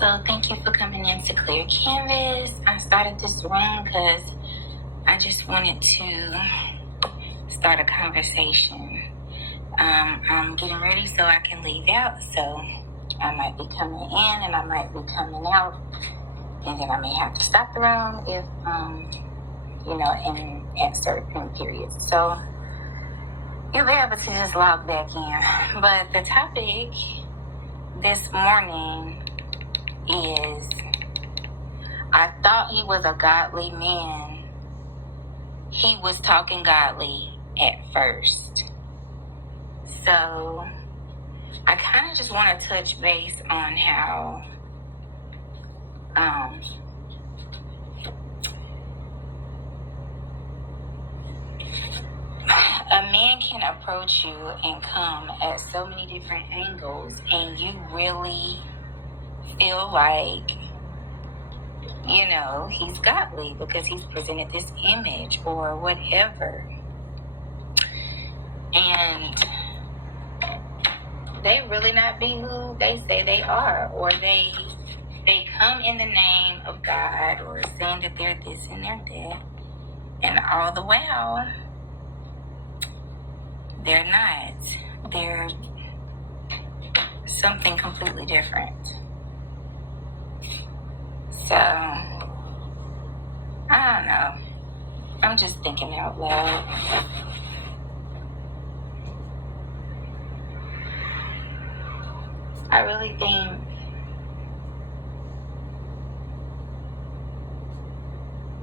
So thank you for coming in to Clear Canvas. I started this room because I just wanted to start a conversation. I'm getting ready so I can leave out. So I might be coming in and I might be coming out. And then I may have to stop the room if, at certain periods. So you'll be able to just log back in. But the topic this morning is, I thought he was a godly man. He was talking godly at first. So I kind of just want to touch base on how a man can approach you and come at so many different angles, and you really feel like, he's godly because he's presented this image or whatever. And they really not be who they say they are, or they come in the name of God or saying that they're this and they're that, and all the while they're not. They're something completely different. So I don't know. I'm just thinking out loud. I really think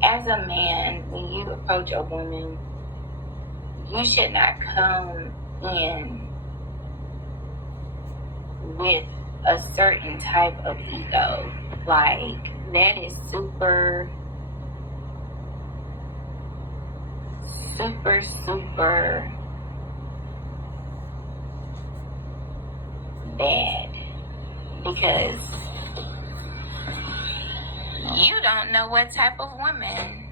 as a man, when you approach a woman, you should not come in with a certain type of ego. Like, that is super bad, because you don't know what type of woman,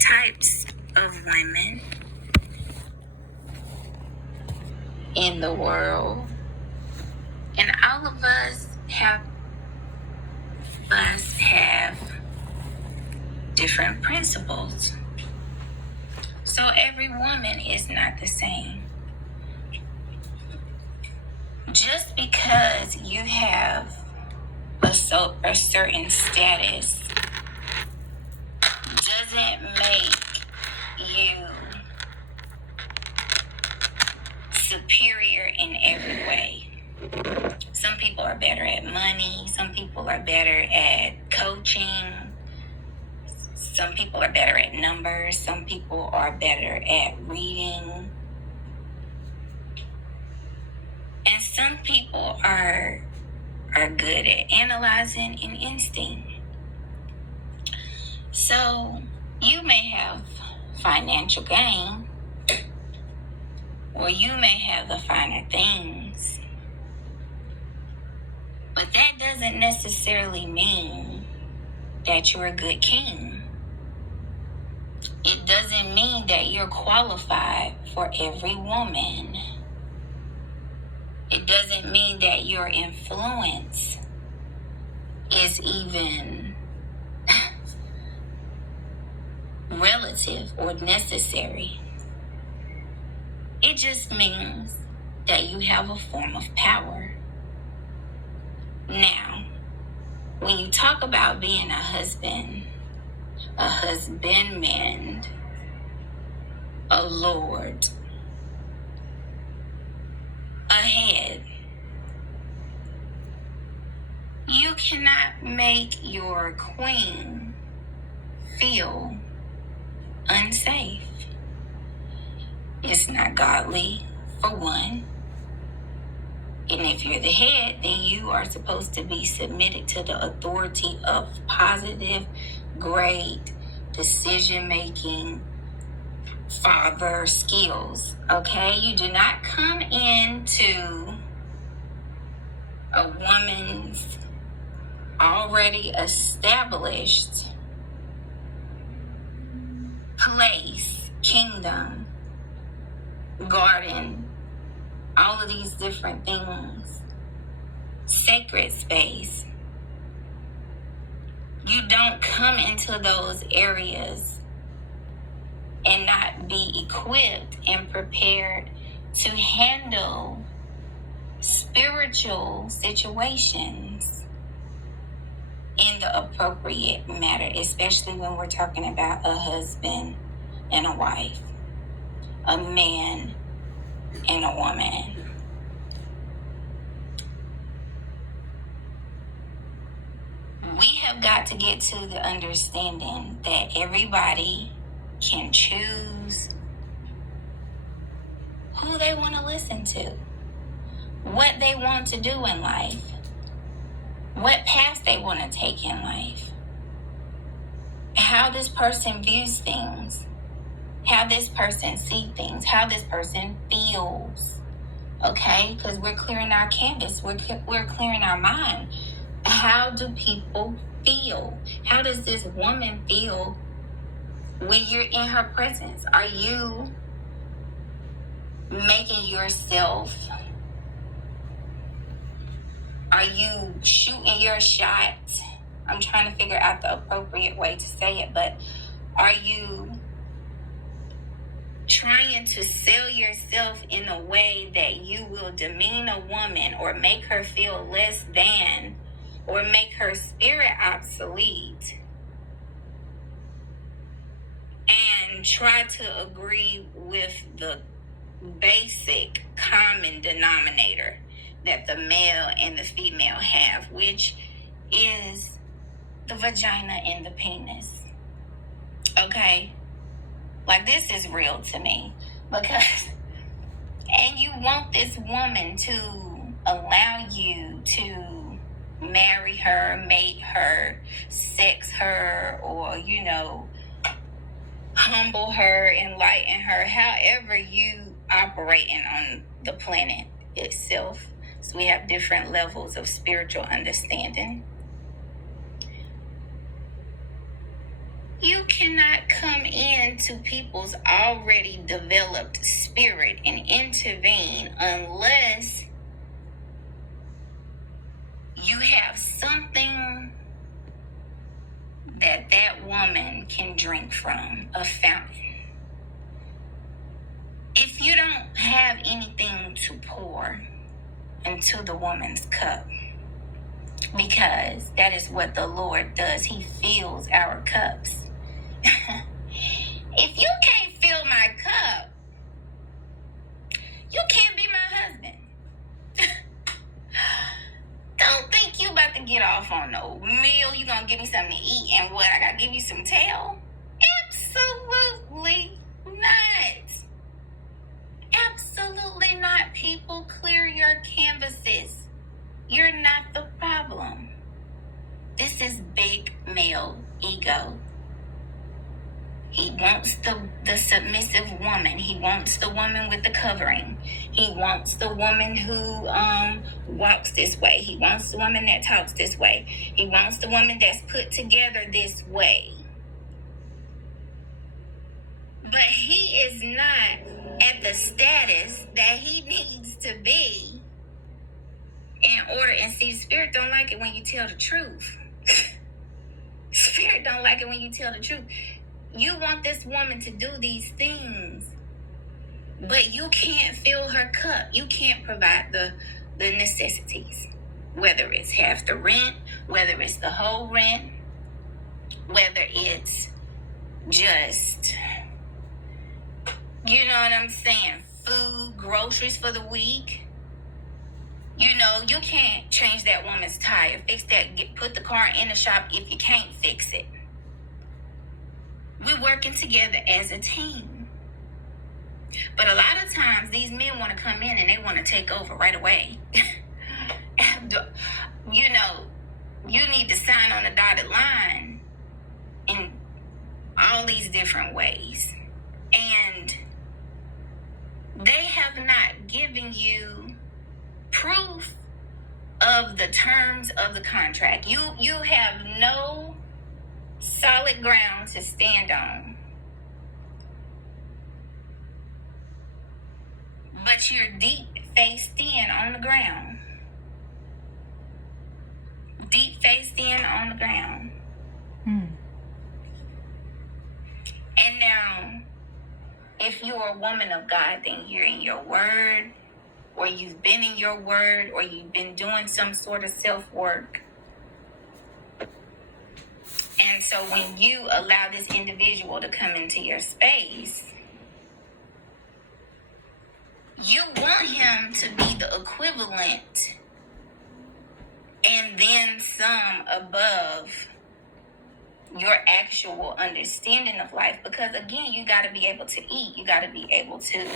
types of women in the world, and all of us have different principles. So every woman is not the same. Just because you have a certain status doesn't make you superior in every way. Some people are better at money. Some people are better at coaching. Some people are better at numbers. Some people are better at reading. And some people are good at analyzing and instinct. So you may have financial gain, or you may have the finer things, but that doesn't necessarily mean that you're a good king. It doesn't mean that you're qualified for every woman. It doesn't mean that your influence is even relative or necessary. It just means that you have a form of power. Now, when you talk about being a husbandman, a lord, a head, you cannot make your queen feel unsafe. It's not godly, for one. And if you're the head, then you are supposed to be submitted to the authority of positive, great decision-making, father skills, okay? You do not come into a woman's already established place, kingdom, garden, all of these different things, sacred space. You don't come into those areas and not be equipped and prepared to handle spiritual situations in the appropriate manner, especially when we're talking about a husband and a wife, a man and a woman. We have got to get to the understanding that everybody can choose who they want to listen to, what they want to do in life, what path they want to take in life, how this person views things, how this person sees things, how this person feels. Okay? Because we're clearing our canvas, we're clearing our mind. How do people feel? How does this woman feel when you're in her presence? Are you making yourself, are you shooting your shot? I'm trying to figure out the appropriate way to say it, but are you trying to sell yourself in a way that you will demean a woman or make her feel less than, or make her spirit obsolete, and try to agree with the basic common denominator that the male and the female have, which is the vagina and the penis? Okay? Like, this is real to me, because, and you want this woman to allow you to marry her, mate her, sex her, or, humble her, enlighten her, however you operating on the planet itself. So we have different levels of spiritual understanding. You cannot come into people's already developed spirit and intervene unless you have something that woman can drink from, a fountain. If you don't have anything to pour into the woman's cup, because that is what the Lord does, He fills our cups. If you can't fill my cup, you can't be my husband. Don't think you about to get off on no meal. You gonna give me something to eat, and what, I gotta give you some tail? Absolutely not. Absolutely not. People, clear your canvases. You're not the problem. This is big male ego. He wants the submissive woman. He wants the woman with the covering. He wants the woman who walks this way. He wants the woman that talks this way. He wants the woman that's put together this way. But he is not at the status that he needs to be in order. And see, Spirit don't like it when you tell the truth. Spirit don't like it when you tell the truth. You want this woman to do these things, but you can't fill her cup. You can't provide the necessities, whether it's half the rent, whether it's the whole rent, whether it's just, you know what I'm saying, food, groceries for the week. You can't change that woman's tire, fix that, put the car in the shop if you can't fix it. We're working together as a team. But a lot of times, these men want to come in and they want to take over right away. You need to sign on the dotted line in all these different ways. And they have not given you proof of the terms of the contract. You have no solid ground to stand on, but you're deep face in on the ground. deep face in on the ground. And now, if you're a woman of God, then you're in your word, or you've been in your word, or you've been doing some sort of self-work. And so when you allow this individual to come into your space, you want him to be the equivalent and then some above your actual understanding of life. Because again, you got to be able to eat. You got to be able to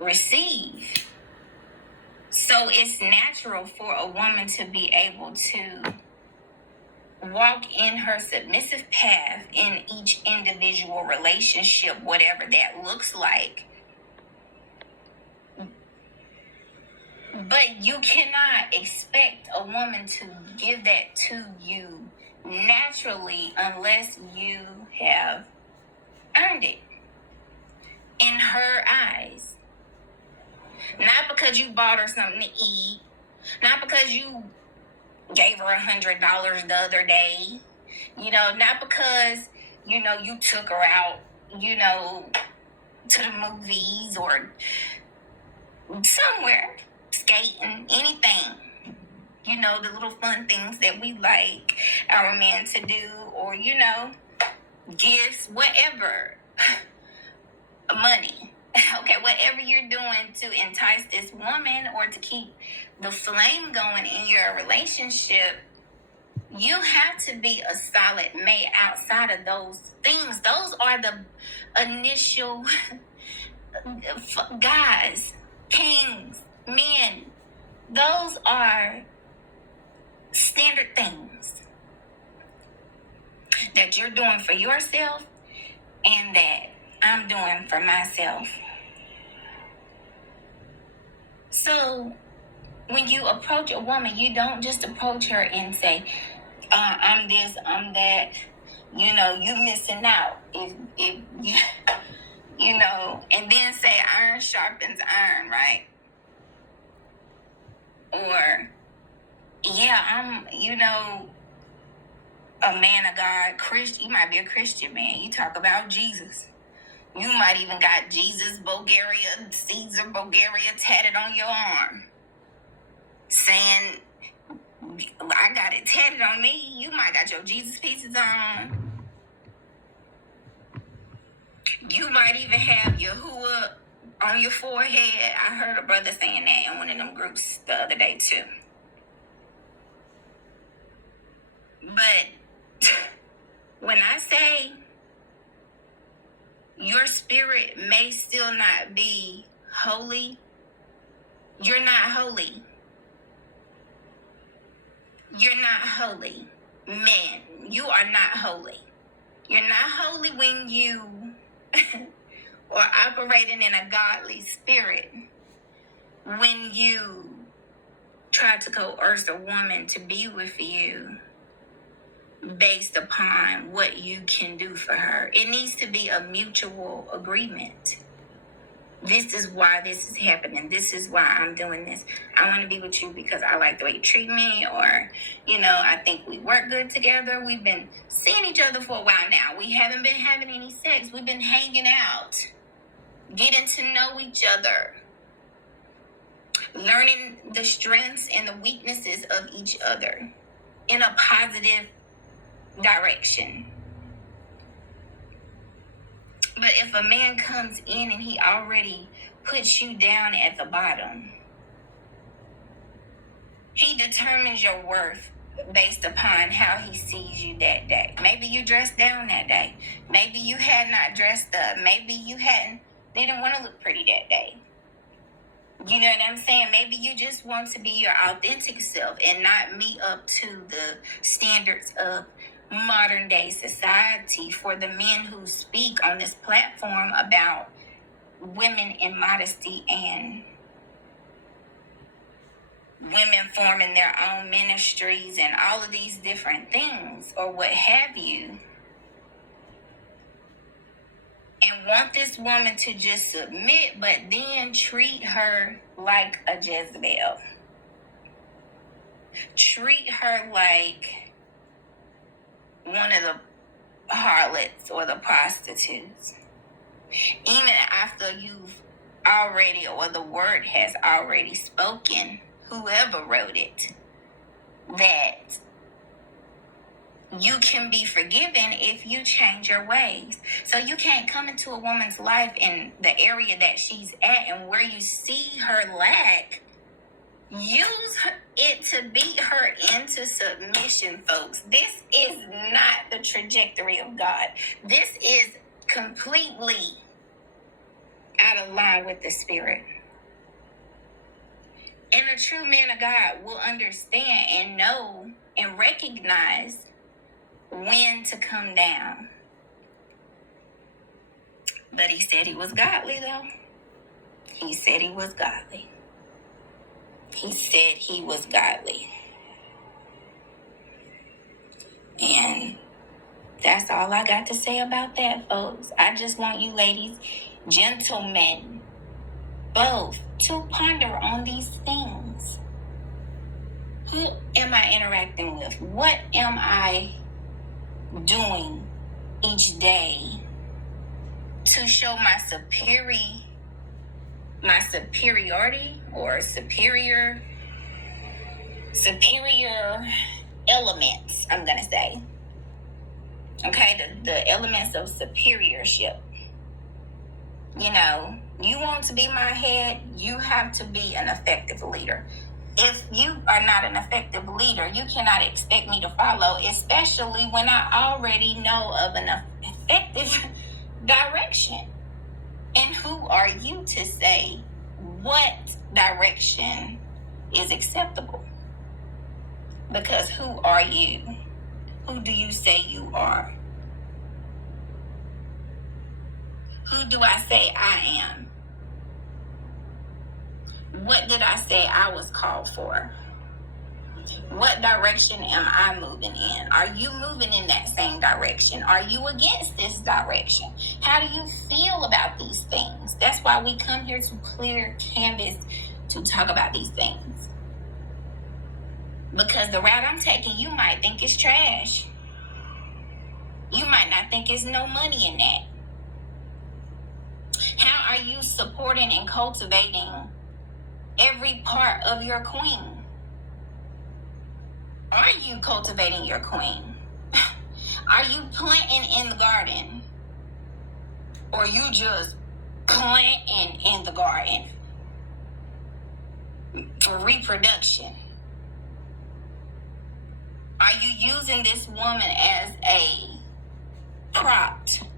receive. So it's natural for a woman to be able to walk in her submissive path in each individual relationship, whatever that looks like. But you cannot expect a woman to give that to you naturally unless you have earned it in her eyes. Not because you bought her something to eat, not because you gave her $100 the other day, not because, you took her out, to the movies or somewhere, skating, anything. The little fun things that we like our men to do, or, gifts, whatever, money. Okay, whatever you're doing to entice this woman or to keep the flame going in your relationship, you have to be a solid mate outside of those things. Those are the initial guys, kings, men. Those are standard things that you're doing for yourself and that I'm doing for myself. So when you approach a woman, you don't just approach her and say, I'm this, I'm that, you missing out. If and then say iron sharpens iron, right? Or, yeah, I'm, a man of God, Christian. You might be a Christian man. You talk about Jesus. You might even got Jesus, Bulgaria, Caesar, Bulgaria tatted on your arm. Saying, I got it tatted on me. You might got your Jesus pieces on. You might even have Yahuwah on your forehead. I heard a brother saying that in one of them groups the other day too. But when I say your spirit may still not be holy, you're not holy. You're not holy. Men, you are not holy. You're not holy when you are operating in a godly spirit. When you try to coerce a woman to be with you based upon what you can do for her. It needs to be a mutual agreement. This is why this is happening. This is why I'm doing this. I want to be with you because I like the way you treat me, or, I think we work good together. We've been seeing each other for a while now. We haven't been having any sex. We've been hanging out, getting to know each other, learning the strengths and the weaknesses of each other in a positive direction. But if a man comes in and he already puts you down at the bottom, he determines your worth based upon how he sees you that day. Maybe you dressed down that day. Maybe you had not dressed up. Maybe you didn't want to look pretty that day. You know what I'm saying? Maybe you just want to be your authentic self and not meet up to the standards of modern day society for the men who speak on this platform about women in modesty and women forming their own ministries and all of these different things or what have you, and want this woman to just submit, but then treat her like a Jezebel. treat her like one of the harlots or the prostitutes. Even after you've already, or the word has already spoken, whoever wrote it, that you can be forgiven if you change your ways. So you can't come into a woman's life in the area that she's at and where you see her lack, use it to beat her into submission, folks. This is not the trajectory of God. This is completely out of line with the Spirit. And a true man of God will understand and know and recognize when to come down. But he said he was godly, though. He said he was godly. He said he was godly. And that's all I got to say about that, folks. I just want you ladies, gentlemen, both, to ponder on these things. Who am I interacting with? What am I doing each day to show my superiority or superior elements, I'm gonna say. Okay, the elements of superiorship. You know, you want to be my head, you have to be an effective leader. If you are not an effective leader, you cannot expect me to follow, especially when I already know of an effective direction. And who are you to say what direction is acceptable? Because who are you? Who do you say you are? Who do I say I am? What did I say I was called for? What direction am I moving in? Are you moving in that same direction? Are you against this direction? How do you feel about these things? That's why we come here to clear canvas to talk about these things. Because the route I'm taking, you might think it's trash. You might not think there's no money in that. How are you supporting and cultivating every part of your queen? Are you cultivating your queen? Are you planting in the garden? Or you just planting in the garden for reproduction? Are you using this woman as a property,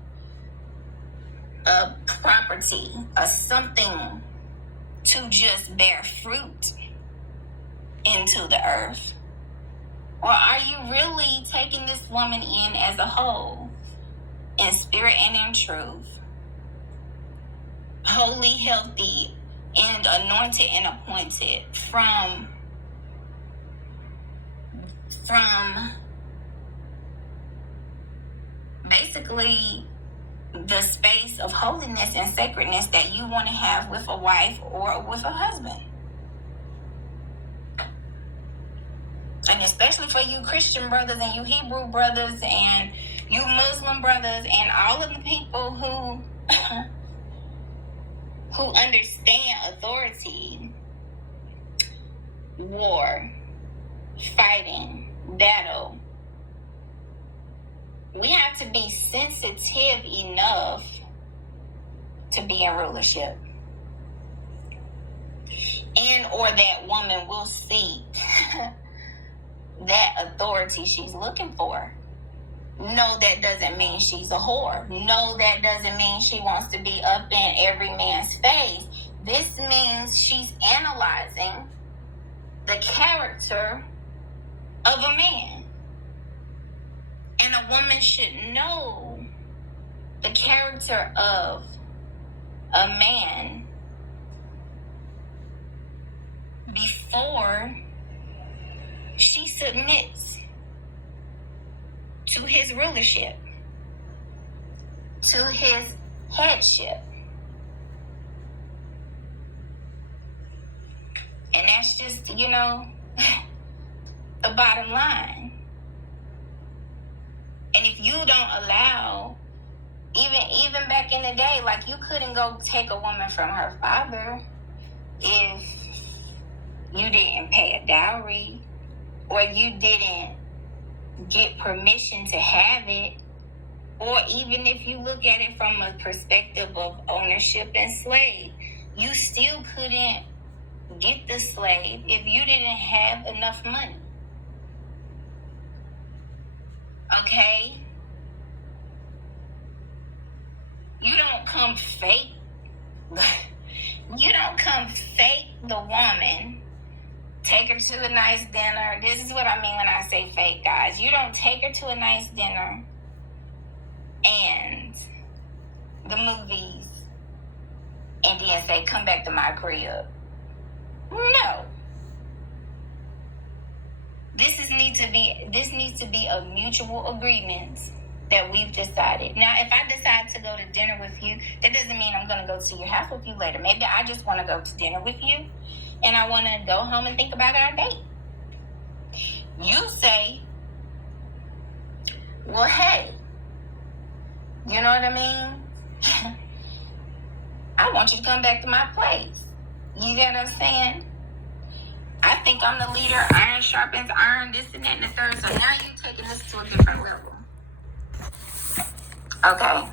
a something to just bear fruit into the earth? Or are you really taking this woman in as a whole, in spirit and in truth? Holy, healthy, and anointed and appointed from basically the space of holiness and sacredness that you want to have with a wife or with a husband. And especially for you Christian brothers and you Hebrew brothers and you Muslim brothers and all of the people who understand authority, war, fighting, battle. We have to be sensitive enough to be in rulership. And or that woman will seek that authority she's looking for. No, that doesn't mean she's a whore. No, that doesn't mean she wants to be up in every man's face. This means she's analyzing the character of a man. And a woman should know the character of a man before she submits to his rulership, to his headship. And that's just, the bottom line. And if you don't allow, even back in the day, like, you couldn't go take a woman from her father if you didn't pay a dowry or you didn't get permission to have it. Or even if you look at it from a perspective of ownership and slave, you still couldn't get the slave if you didn't have enough money. Okay? You don't come fake. You don't come fake the woman, take her to a nice dinner. This is what I mean when I say fake, guys. You don't take her to a nice dinner and the movies and then say, come back to my crib. No. This needs to be a mutual agreement that we've decided. Now, if I decide to go to dinner with you, that doesn't mean I'm going to go to your house with you later. Maybe I just want to go to dinner with you, and I want to go home and think about our date. You say, well, hey, you know what I mean? I want you to come back to my place. You get what I'm saying? I think I'm the leader. Iron sharpens iron, this and that and the third. So now you're taking this to a different level. Okay.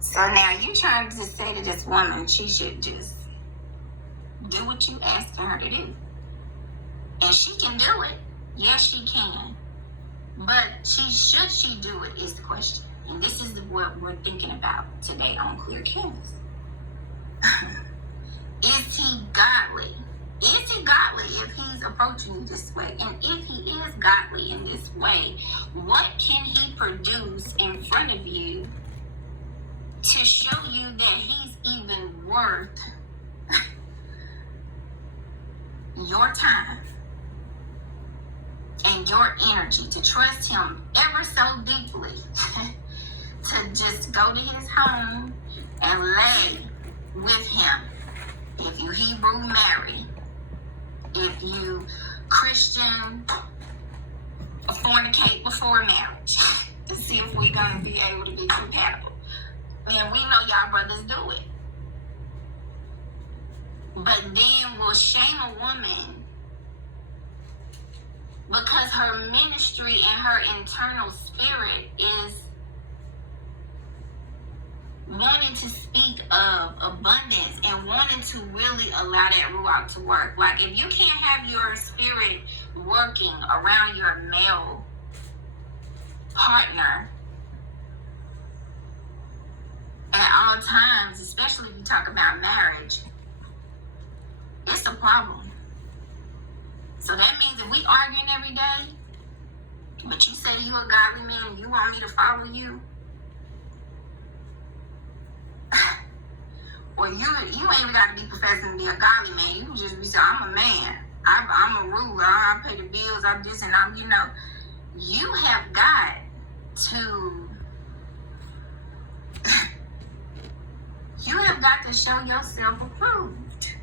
So now you're trying to say to this woman she should just do what you asking her to do. And she can do it. Yes, she can. But should she do it is the question. And this is what we're thinking about today on Clear Canvas. Is he godly? Is he godly if he's approaching you this way? And if he is godly in this way, what can he produce in front of you to show you that he's even worth your time and your energy, to trust him ever so deeply, to just go to his home and lay with him? If you Hebrew, marry. If you Christian, fornicate before marriage to see if we're going to be able to be compatible. And we know y'all brothers do it. But then we'll shame a woman because her ministry and her internal spirit is wanting to speak of abundance and wanting to really allow that ruach to work. Like, if you can't have your spirit working around your male partner at all times, especially if you talk about marriage, it's a problem. So that means if we arguing every day, but you say you're a godly man and you want me to follow you, well, you ain't even got to be professing to be a godly man. You can just be saying, I'm a man. I'm a ruler. I pay the bills. I'm this and I'm, you have got to, show yourself approved.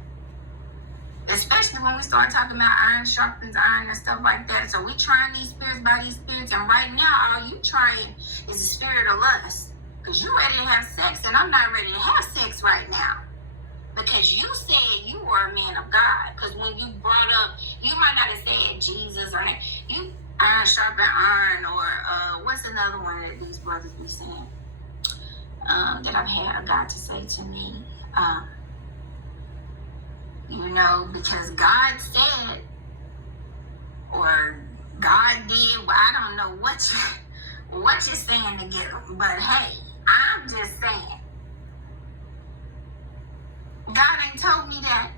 Especially when we start talking about iron sharpens iron and stuff like that. So we trying these spirits by these spirits. And right now, all you trying is the spirit of lust. Because you ready to have sex, and I'm not ready to have sex right now. Because you said you were a man of God. Because when you brought up, you might not have said Jesus or that. You iron sharpen iron, or what's another one that these brothers be saying? That I've had a God to say to me. Because God said, or God did, well, I don't know what you're saying to get them. But hey, I'm just saying, God ain't told me that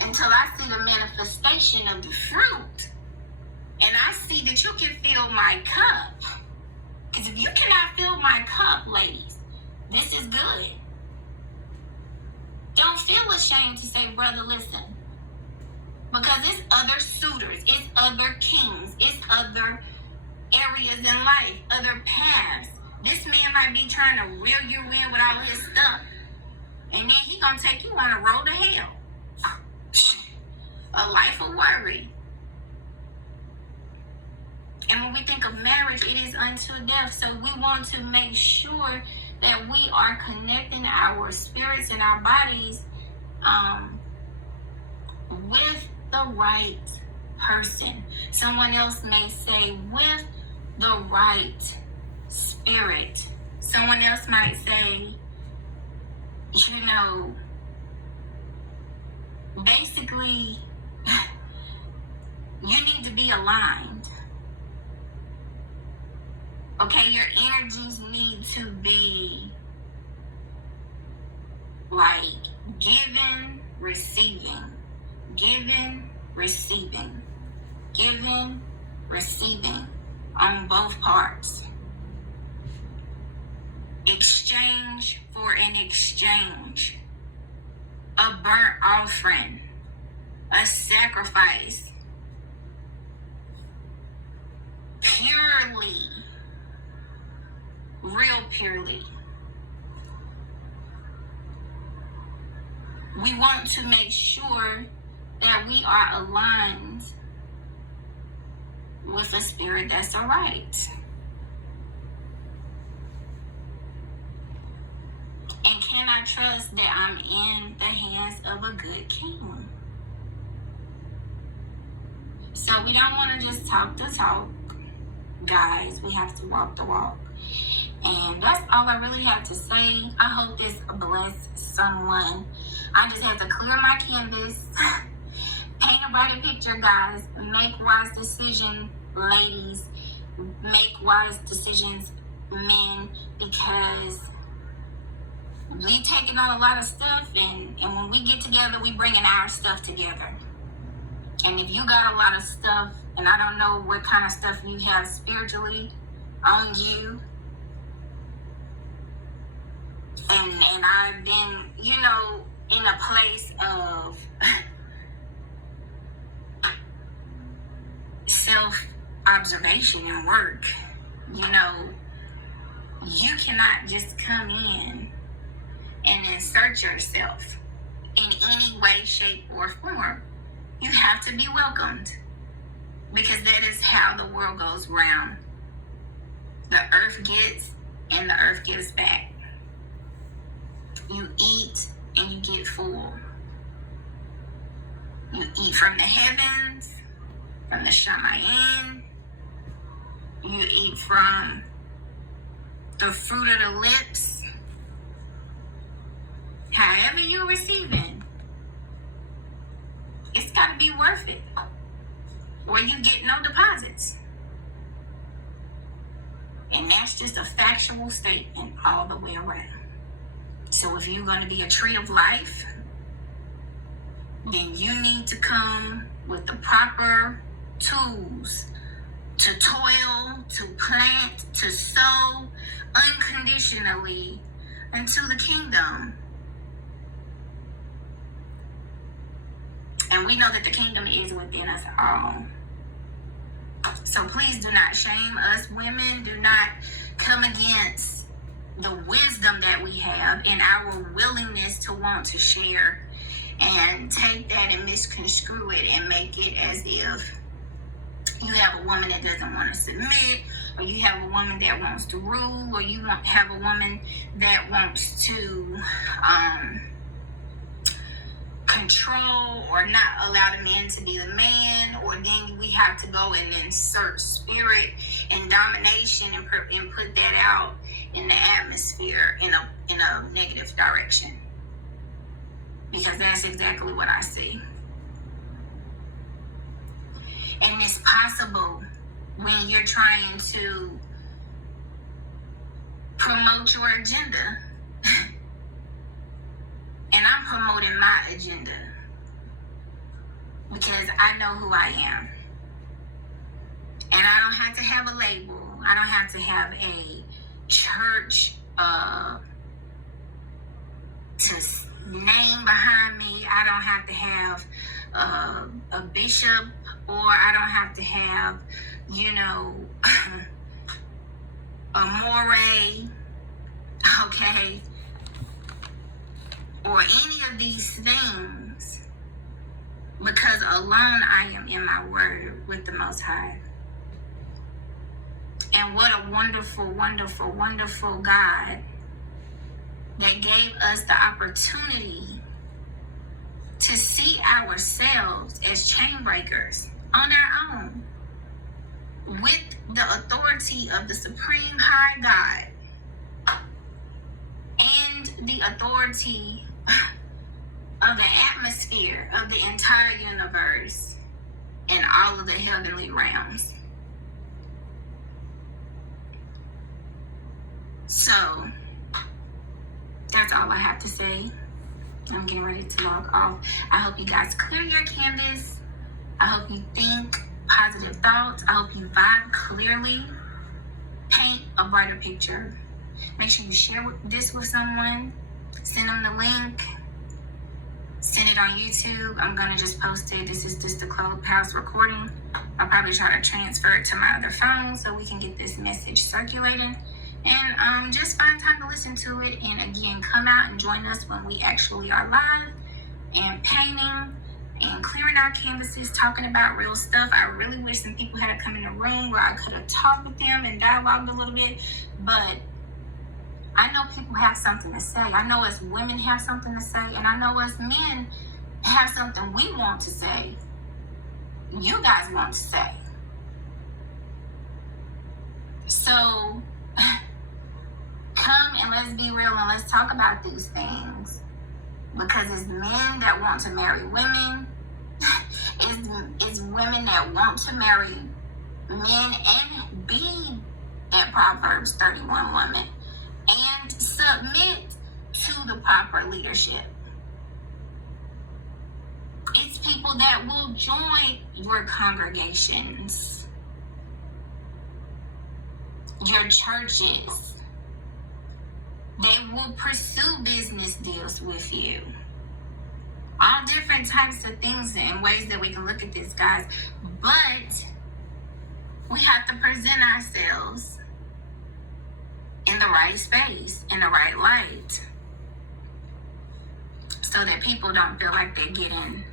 until I see the manifestation of the fruit. And I see that you can fill my cup. Because if you cannot fill my cup, ladies, this is good. Don't feel ashamed to say, brother, listen. Because it's other suitors, it's other kings, it's other areas in life, other paths. This man might be trying to reel you in with all his stuff. And then he gonna take you on a road to hell. a life of worry. And when we think of marriage, it is unto death. So we want to make sure that we are connecting our spirits and our bodies with the right person. Someone else may say with the right spirit. Someone else might say, basically, you need to be aligned. Okay, your energies need to be like giving, receiving, giving, receiving, giving, receiving on both parts. Exchange for an exchange. A burnt offering. A sacrifice. Purely. Real purely. We want to make sure that we are aligned with a spirit that's alright. And can I trust that I'm in the hands of a good king? So we don't want to just talk the talk, guys. We have to walk the walk. And that's all I really have to say. I hope this blessed someone. I just had to clear my canvas, paint a brighter picture, guys. Make wise decisions, ladies. Make wise decisions, men, because we taking on a lot of stuff, and when we get together, we bringing our stuff together. And if you got a lot of stuff, and I don't know what kind of stuff you have spiritually on you, and I've been, in a place of self-observation and work. You cannot just come in and insert yourself in any way, shape, or form. You have to be welcomed, because that is how the world goes round. The earth gets and the earth gives back. You eat and you get full. You eat from the heavens, from the Shamayim. You eat from the fruit of the lips. However you're receiving, it's got to be worth it, or you get no deposits. And that's just a factual statement all the way around. So if you're going to be a tree of life, then you need to come with the proper tools to toil, to plant, to sow unconditionally into the kingdom. And we know that the kingdom is within us all. So please do not shame us women. Do not come against the wisdom that we have and our willingness to want to share, and take that and misconstrue it and make it as if you have a woman that doesn't want to submit, or you have a woman that wants to rule, or you have a woman that wants to control or not allow the man to be the man, or then we have to go and insert spirit and domination and put that out in the atmosphere in a negative direction, because that's exactly what I see. And it's possible when you're trying to promote your agenda. And I'm promoting my agenda because I know who I am. And I don't have to have a label. I don't have to have a church to name behind me. I don't have to have a bishop, or I don't have to have, a moray, okay, or any of these things because alone I am in my word with the Most High. And what a wonderful, wonderful, wonderful God that gave us the opportunity to see ourselves as chain breakers on our own with the authority of the Supreme High God and the authority of the atmosphere of the entire universe and all of the heavenly realms. So, that's all I have to say. I'm getting ready to log off. I hope you guys clear your canvas. I hope you think positive thoughts. I hope you vibe clearly. Paint a brighter picture. Make sure you share this with someone. Send them the link. Send it on YouTube. I'm going to just post it. This is just the Clubhouse recording. I'll probably try to transfer it to my other phone so we can get this message circulating. And just find time to listen to it. And again, come out and join us when we actually are live and painting and clearing our canvases, talking about real stuff. I really wish some people had come in the room where I could have talked with them and dialogued a little bit. But I know people have something to say. I know us women have something to say. And I know us men have something we want to say. You guys want to say. So come and let's be real and let's talk about these things. Because it's men that want to marry women. It's women that want to marry men and be that Proverbs 31 woman. And submit to the proper leadership. It's people that will join your congregations, your churches. They will pursue business deals with you. All different types of things and ways that we can look at this, guys. But we have to present ourselves in the right space, in the right light, so that people don't feel like they're getting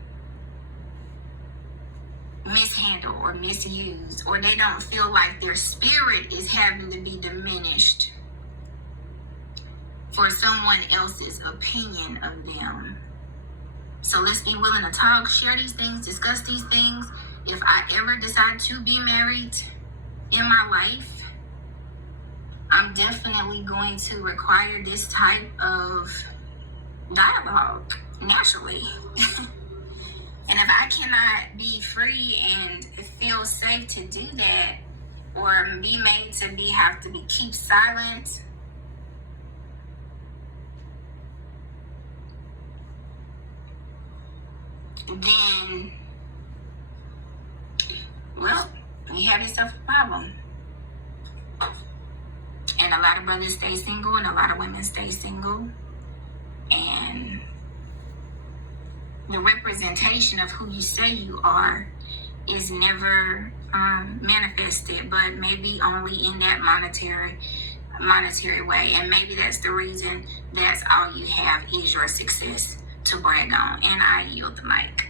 mishandled or misused, or they don't feel like their spirit is having to be diminished for someone else's opinion of them. So let's be willing to talk, share these things, discuss these things. If I ever decide to be married in my life, I'm definitely going to require this type of dialogue naturally. And if I cannot be free and feel safe to do that, or be made to have to keep silent, then, well, you have yourself a problem. And a lot of brothers stay single and a lot of women stay single. And the representation of who you say you are is never manifested, but maybe only in that monetary way. And maybe that's the reason that's all you have is your success to brag on. And I yield the mic.